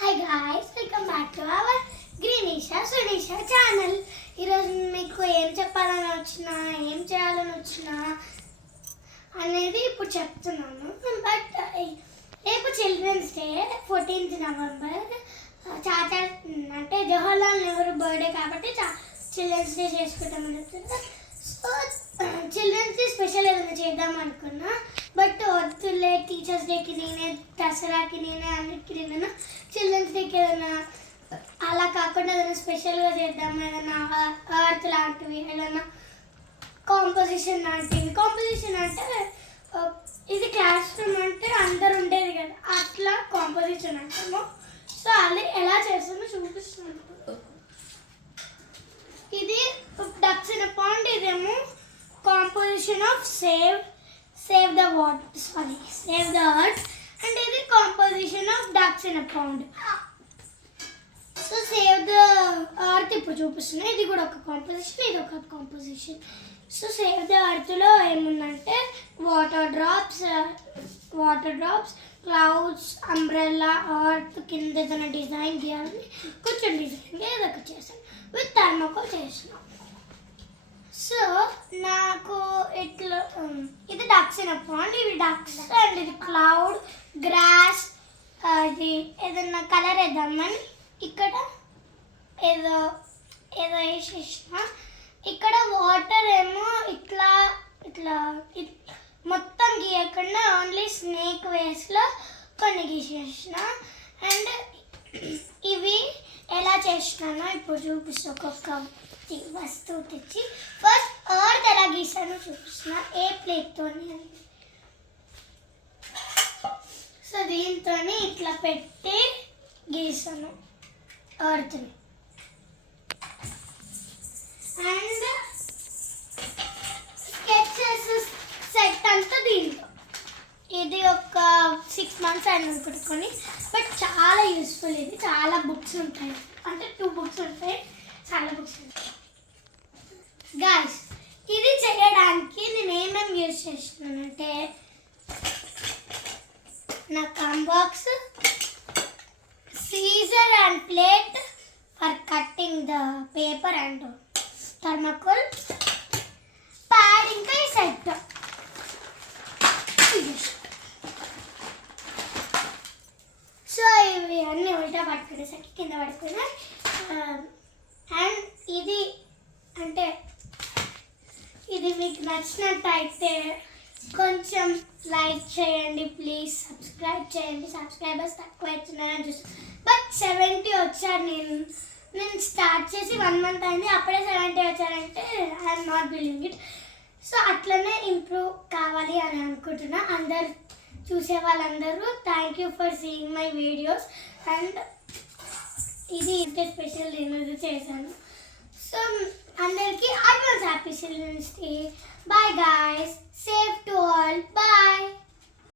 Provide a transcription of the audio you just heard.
Hi guys, welcome back to our Greenisha Sunisha channel. ఈరోజు మీకు ఏం చెప్పాలని వచ్చినా, ఏం చేయాలని వచ్చినా అనేది ఇప్పుడు చెప్తున్నాను. బట్ రేపు చిల్డ్రన్స్ డే 14th నవంబర్ చాచా అంటే జవహర్లాల్ నెహ్రూ బర్త్డే కాబట్టి చిల్డ్రన్స్ డే చేసుకుంటామని చెప్తున్నా. సో చిల్డ్రన్స్ డే స్పెషల్ ఏదైనా చేద్దాం అనుకున్నా, బట్ వద్దులే టీచర్స్ డేకి నేనే, దసరాకి నేనే, అన్నిటికీ నేనే, చిల్డ్రన్స్ డేకి ఏదైనా అలా కాకుండా ఏదైనా స్పెషల్గా చేద్దాం, ఏదైనా ఆర్ట్ లాంటివి, ఏదైనా కాంపోజిషన్ లాంటివి. కాంపోజిషన్ అంటే ఇది క్లాస్ రూమ్ అంటే అందరు ఉండేది కదా, అట్లా కాంపోజిషన్ అంటాము. సో అది ఎలా చేస్తామో చూపిస్తున్నాను. ఇది డక్స్ ఇన్ పాండ్, ఇదేమో composition of save the earth, and ఇది composition of ducks in pond. So save the earth ఇప్పుడు చూపిస్తున్నాయి. ఇది కూడా ఒక కాంపోజిషన్, ఇది ఒక కాంపోజిషన్. సో సేవ్ ద ఎర్త్లో ఏముందంటే water drops, clouds, umbrella, earth కింద ఏదైనా డిజైన్ చేయాలని కొంచెం డిజైన్ ఏదో ఒకటి చేశాను. విత్ థర్మోకోల్ చేసినాం. సో నాకు ఇట్లా ఇది డక్స్ ఇన్ పాండ్, ఇవి డక్స్, అండ్ ఇది క్లౌడ్, గ్రాస్. అది ఏదన్నా కలర్ వేద్దామని ఇక్కడ ఏదో వేసేసిన. ఇక్కడ వాటర్ ఏమో ఇట్లా మొత్తం గీయకుండా ఓన్లీ స్నేక్ వేస్లో కొన్ని గీసేసిన. అండ్ ఇవి ఎలా చేసినానో ఇప్పుడు చూపిస్తా. ఒక్కొక్క వస్తువు తెచ్చి ఫస్ట్ ఎర్త్ ఎలా గీసానో చూపిస్తున్నా, ఏ ప్లేట్తో. సో దీంతో ఇట్లా పెట్టి గీసాను ఎర్త్ని. అండ్ స్కెచెస్ సెట్ అంతా దీంట్లో. ఇది ఒక 6 months అయినా పెట్టుకొని, బట్ చాలా యూస్ఫుల్. ఇది చాలా బుక్స్ ఉంటాయి, అంటే 2 బుక్స్ ఉంటాయి, చాలా బుక్స్ ఉంటాయి. గాయ్స్, ఇది చేయడానికి నేను ఏమేమి యూజ్ చేస్తున్నానంటే నా కంబాక్స్, scissor and plate for cutting the paper, and thermocol, pad, ఇంకా ఈ సెట్. సో ఇవి అన్నీ ఉల్టా పట్టుకునేసరికి కింద పడిపోయినాయి. అండ్ ఇది అంటే ఇది మీకు నచ్చినట్టయితే కొంచెం లైక్ చేయండి ప్లీజ్, సబ్స్క్రైబ్ చేయండి. సబ్స్క్రైబర్స్ తక్కువ అవుతున్నారని చూసి, బట్ 70 వచ్చారు. నేను స్టార్ట్ చేసి 1 month అయింది, అప్పుడే 70 వచ్చారంటే I'm not believing it. So అట్లనే ఇంప్రూవ్ కావాలి అని అనుకుంటున్నా. అందరు చూసే వాళ్ళందరూ thank you for seeing my videos. And ఇది ఇంత స్పెషల్ నేను చేశాను. సో అందరికీ advance happy children's day. Bye guys, safe to